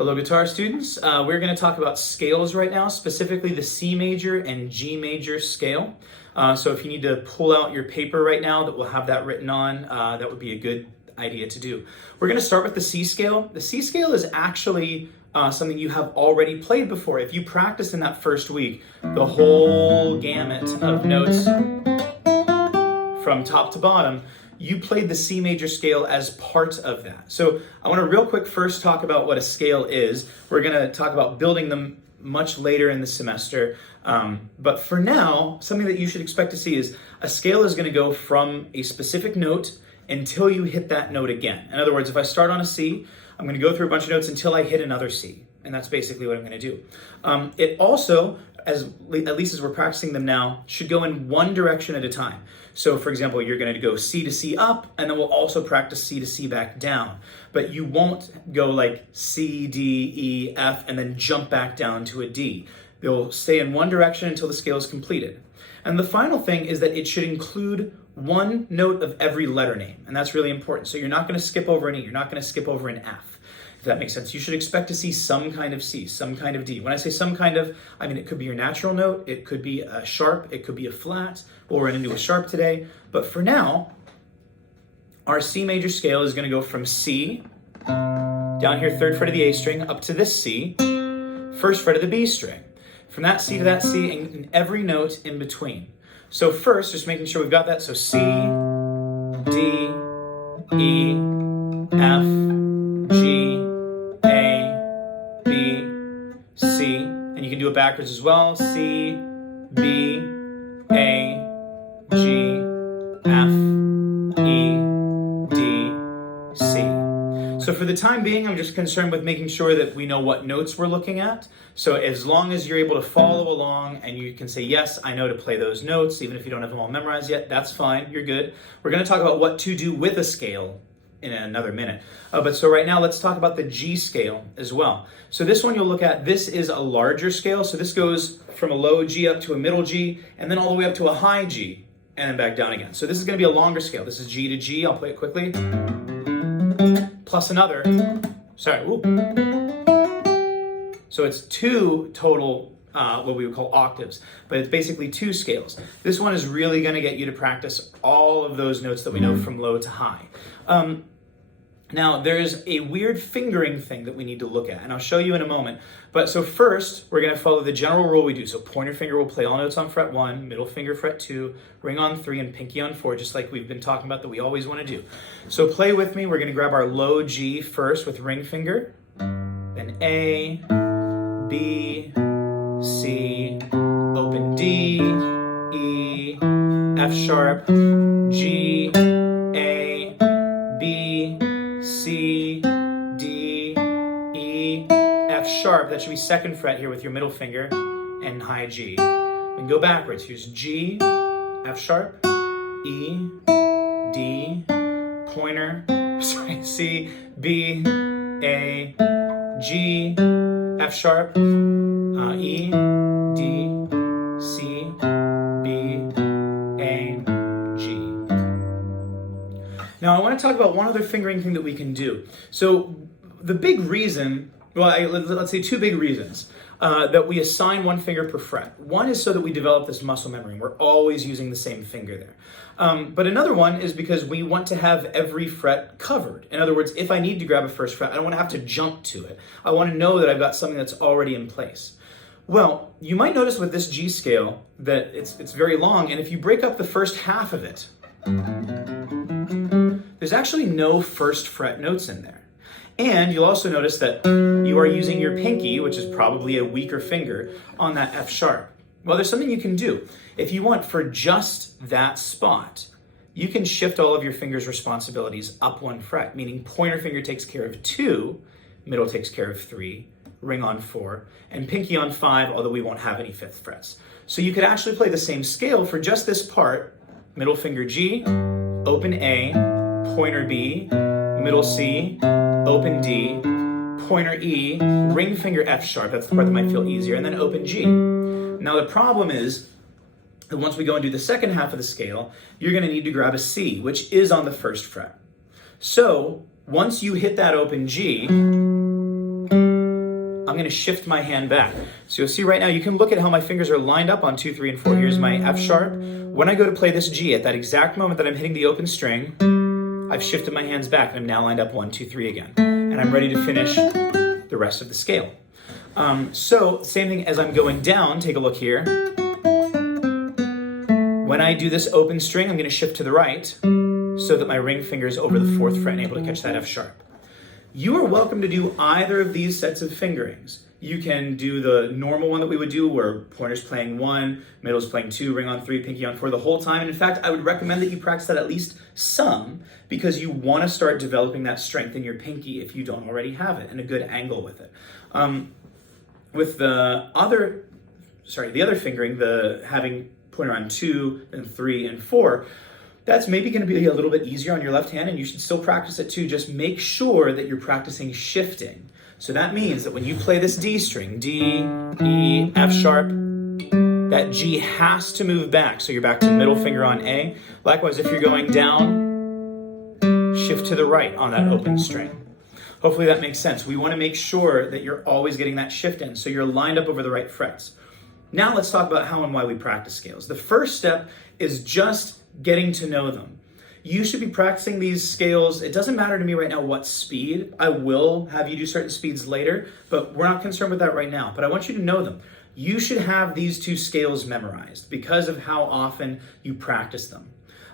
Hello, guitar students. We're going to talk about scales right now, specifically the C major and G major scale. So if you need to pull out your paper right now that will have that written on, that would be a good idea to do. We're going to start with the C scale. The C scale is actually something you have already played before. If you practiced in that first week, the whole gamut of notes from top to bottom, you played the C major scale as part of that. So I want to real quick first talk about what a scale is. We're going to talk about building them much later in the semester. But for now, something that you should expect to see is a scale is going to go from a specific note until you hit that note again. In other words, if I start on a C, I'm going to go through a bunch of notes until I hit another C. And that's basically what I'm going to do. It also, at least as we're practicing them now, should go in one direction at a time. So for example, you're going to go C to C up, and then we'll also practice C to C back down. But you won't go like C, D, E, F, and then jump back down to a D. They'll stay in one direction until the scale is completed. And the final thing is that it should include one note of every letter name, and that's really important. So you're not going to skip over an E, you're not going to skip over an F. If that makes sense. You should expect to see some kind of C, some kind of D. When I say some kind of, I mean it could be your natural note, it could be a sharp, it could be a flat. We'll run into a sharp today. But for now, our C major scale is going to go from C, down here 3rd fret of the A string, up to this C, 1st fret of the B string. From that C to that C, and every note in between. So first, just making sure we've got that. So C, D, E, F, G, A, B, C, and you can do it backwards as well. C, B, A, G, F, E, D, C. So for the time being, I'm just concerned with making sure that we know what notes we're looking at. So as long as you're able to follow along and you can say, yes, I know to play those notes, even if you don't have them all memorized yet, that's fine, you're good. We're going to talk about what to do with a scale in another minute. But so right now, let's talk about the G scale as well. So this one you'll look at, this is a larger scale. So this goes from a low G up to a middle G, and then all the way up to a high G, and then back down again. So this is going to be a longer scale. This is G to G. I'll play it quickly. Plus another. Sorry. Whoop. So it's two total, what we would call octaves, but it's basically two scales. This one is really going to get you to practice all of those notes that we know from low to high. Now, there's a weird fingering thing that we need to look at, and I'll show you in a moment. But so first, we're going to follow the general rule we do. So pointer finger will play all notes on fret 1, middle finger fret 2, ring on 3, and pinky on 4, just like we've been talking about that we always want to do. So play with me. We're going to grab our low G first with ring finger, then A, B, C, open D, E, F sharp, G, A, B, C, D, E, F sharp. That should be 2nd fret here with your middle finger, and high G. We can go backwards. Here's G, F sharp, E, D, pointer, sorry, C, B, A, G, F sharp, E, D, C, B, A, G. Now I want to talk about one other fingering thing that we can do. So the big reason, let's say two big reasons that we assign one finger per fret. One is so that we develop this muscle memory. We're always using the same finger there. But another one is because we want to have every fret covered. In other words, if I need to grab a 1st fret, I don't want to have to jump to it. I want to know that I've got something that's already in place. Well, you might notice with this G scale that it's very long, and if you break up the first half of it, there's actually no 1st fret notes in there. And you'll also notice that you are using your pinky, which is probably a weaker finger, on that F sharp. Well, there's something you can do. If you want, for just that spot, you can shift all of your finger's responsibilities up 1 fret, meaning pointer finger takes care of 2, middle takes care of 3, ring on 4, and pinky on 5, although we won't have any 5th frets. So you could actually play the same scale for just this part, middle finger G, open A, pointer B, middle C, open D, pointer E, ring finger F sharp, that's the part that might feel easier, and then open G. Now the problem is that once we go and do the second half of the scale, you're going to need to grab a C, which is on the 1st fret. So once you hit that open G, going to shift my hand back. So you'll see right now, you can look at how my fingers are lined up on 2, 3, and 4. Here's my F sharp. When I go to play this G, at that exact moment that I'm hitting the open string, I've shifted my hands back and I'm now lined up 1, 2, 3 again. And I'm ready to finish the rest of the scale. So same thing as I'm going down, take a look here. When I do this open string, I'm going to shift to the right so that my ring finger is over the 4th fret and able to catch that F sharp. You are welcome to do either of these sets of fingerings. You can do the normal one that we would do where pointer's playing 1, middle's playing 2, ring on 3, pinky on 4 the whole time. And in fact, I would recommend that you practice that at least some because you want to start developing that strength in your pinky if you don't already have it and a good angle with it. With the other fingering, the having pointer on 2 and 3 and 4, that's maybe going to be a little bit easier on your left hand, and you should still practice it too. Just make sure that you're practicing shifting. So that means that when you play this D string, D, E, F sharp, that G has to move back. So you're back to middle finger on A. Likewise, if you're going down, shift to the right on that open string. Hopefully that makes sense. We want to make sure that you're always getting that shift in, so you're lined up over the right frets. Now let's talk about how and why we practice scales. The first step is just getting to know them. You should be practicing these scales. It doesn't matter to me right now what speed. I will have you do certain speeds later, but we're not concerned with that right now. But I want you to know them. You should have these 2 scales memorized because of how often you practice them.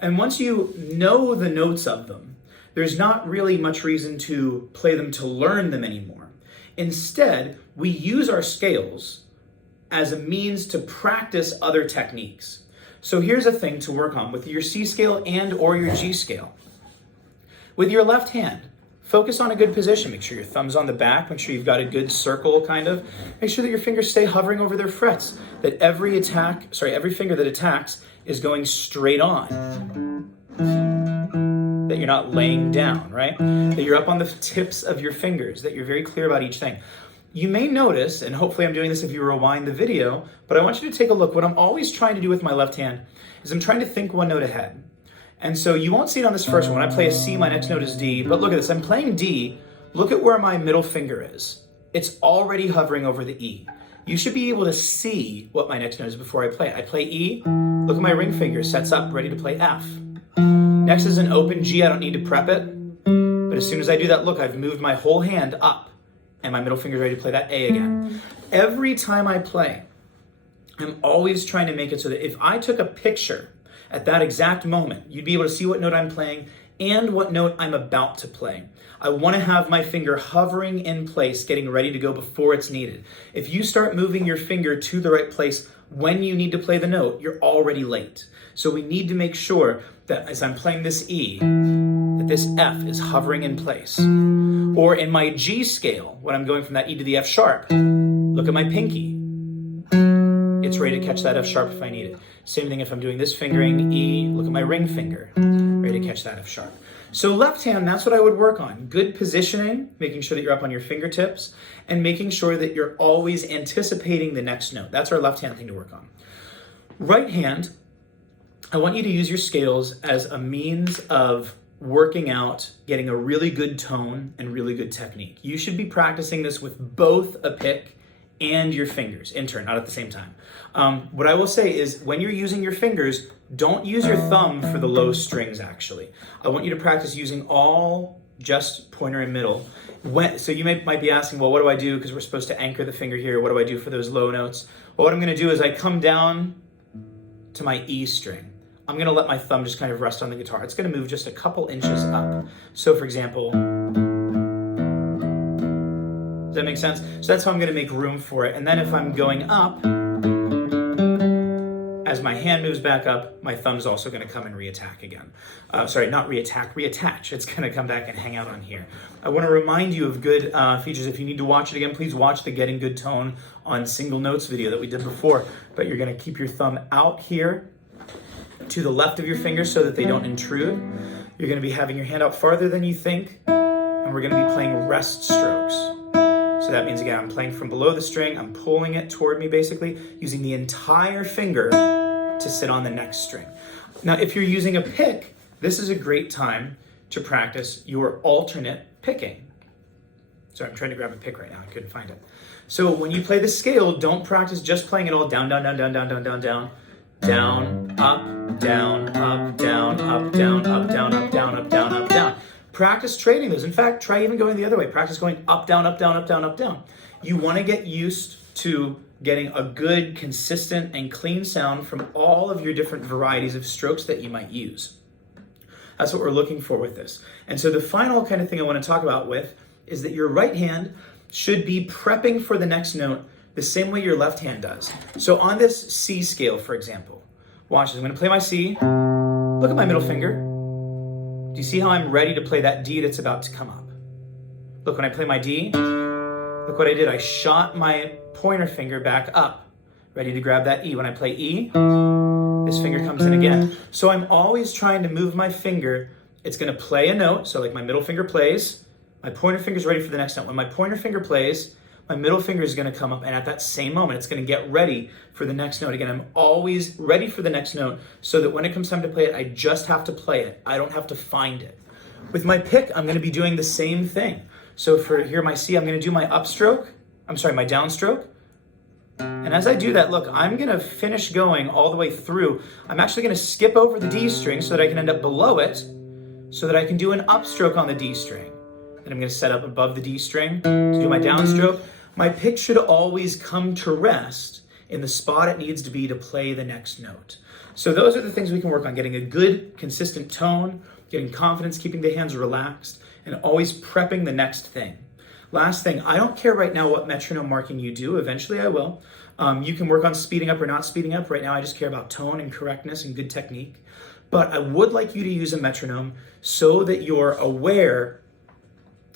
And once you know the notes of them, there's not really much reason to play them to learn them anymore. Instead, we use our scales as a means to practice other techniques. So here's a thing to work on with your C scale and or your G scale. With your left hand, focus on a good position. Make sure your thumb's on the back. Make sure you've got a good circle, kind of. Make sure that your fingers stay hovering over their frets. That every finger that attacks is going straight on. That you're not laying down, right? That you're up on the tips of your fingers. That you're very clear about each thing. You may notice, and hopefully I'm doing this if you rewind the video, but I want you to take a look. What I'm always trying to do with my left hand is I'm trying to think one note ahead. And so you won't see it on this first one. When I play a C, my next note is D, but look at this. I'm playing D. Look at where my middle finger is. It's already hovering over the E. You should be able to see what my next note is before I play it. I play E, look at my ring finger, sets up, ready to play F. Next is an open G, I don't need to prep it. But as soon as I do that, look, I've moved my whole hand up. And my middle finger is ready to play that A again. Every time I play, I'm always trying to make it so that if I took a picture at that exact moment, you'd be able to see what note I'm playing and what note I'm about to play. I want to have my finger hovering in place, getting ready to go before it's needed. If you start moving your finger to the right place when you need to play the note, you're already late. So we need to make sure that as I'm playing this E, that this F is hovering in place. Or in my G scale, when I'm going from that E to the F sharp, look at my pinky. It's ready to catch that F sharp if I need it. Same thing if I'm doing this fingering, E, look at my ring finger, ready to catch that F sharp. So left hand, that's what I would work on. Good positioning, making sure that you're up on your fingertips, and making sure that you're always anticipating the next note. That's our left hand thing to work on. Right hand, I want you to use your scales as a means of working out, getting a really good tone and really good technique. You should be practicing this with both a pick and your fingers, in turn, not at the same time. What I will say is when you're using your fingers, don't use your thumb for the low strings, actually. I want you to practice using all just pointer and middle. So you might be asking, well, what do I do? Because we're supposed to anchor the finger here. What do I do for those low notes? Well, what I'm going to do is I come down to my E string. I'm going to let my thumb just kind of rest on the guitar. It's going to move just a couple inches up. So for example, does that make sense? So that's how I'm going to make room for it. And then if I'm going up, as my hand moves back up, my thumb's also going to come and reattack again. Sorry, not reattack, reattach. It's going to come back and hang out on here. I want to remind you of good features. If you need to watch it again, please watch the Getting Good Tone on Single Notes video that we did before. But you're going to keep your thumb out here to the left of your fingers so that they don't intrude. You're going to be having your hand out farther than you think, and we're going to be playing rest strokes. So that means, again, I'm playing from below the string, I'm pulling it toward me basically, using the entire finger to sit on the next string. Now, if you're using a pick, this is a great time to practice your alternate picking. Sorry, I'm trying to grab a pick right now. I couldn't find it. So when you play the scale, don't practice just playing it all down, down, down, down, down, down, down, down, down, up, down, up, down, up, down, up, down, up, down, up, down, up, down. Practice trading those. In fact, try even going the other way. Practice going up, down, up, down, up, down, up, down. You want to get used to getting a good, consistent, and clean sound from all of your different varieties of strokes that you might use. That's what we're looking for with this. And so the final kind of thing I want to talk about with is that your right hand should be prepping for the next note the same way your left hand does. So on this C scale, for example, watch this. I'm going to play my C. Look at my middle finger. Do you see how I'm ready to play that D that's about to come up? Look, when I play my D, look what I did. I shot my pointer finger back up, ready to grab that E. When I play E, this finger comes in again. So I'm always trying to move my finger. It's going to play a note. So like my middle finger plays, my pointer finger is ready for the next note. When my pointer finger plays, my middle finger is going to come up, and at that same moment, it's going to get ready for the next note. Again, I'm always ready for the next note so that when it comes time to play it, I just have to play it. I don't have to find it. With my pick, I'm going to be doing the same thing. So for here, my C, I'm going to do my my downstroke. And as I do that, look, I'm going to finish going all the way through. I'm actually going to skip over the D string so that I can end up below it, so that I can do an upstroke on the D string. Then I'm going to set up above the D string to do my downstroke. My pick should always come to rest in the spot it needs to be to play the next note. So those are the things we can work on: getting a good, consistent tone, getting confidence, keeping the hands relaxed, and always prepping the next thing. Last thing, I don't care right now what metronome marking you do. Eventually I will. You can work on speeding up or not speeding up. Right now I just care about tone and correctness and good technique. But I would like you to use a metronome so that you're aware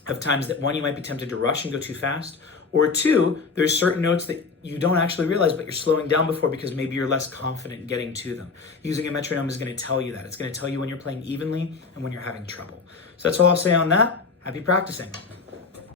of times that, one, you might be tempted to rush and go too fast, or two, there's certain notes that you don't actually realize, but you're slowing down before because maybe you're less confident in getting to them. Using a metronome is going to tell you that. It's going to tell you when you're playing evenly and when you're having trouble. So that's all I'll say on that. Happy practicing.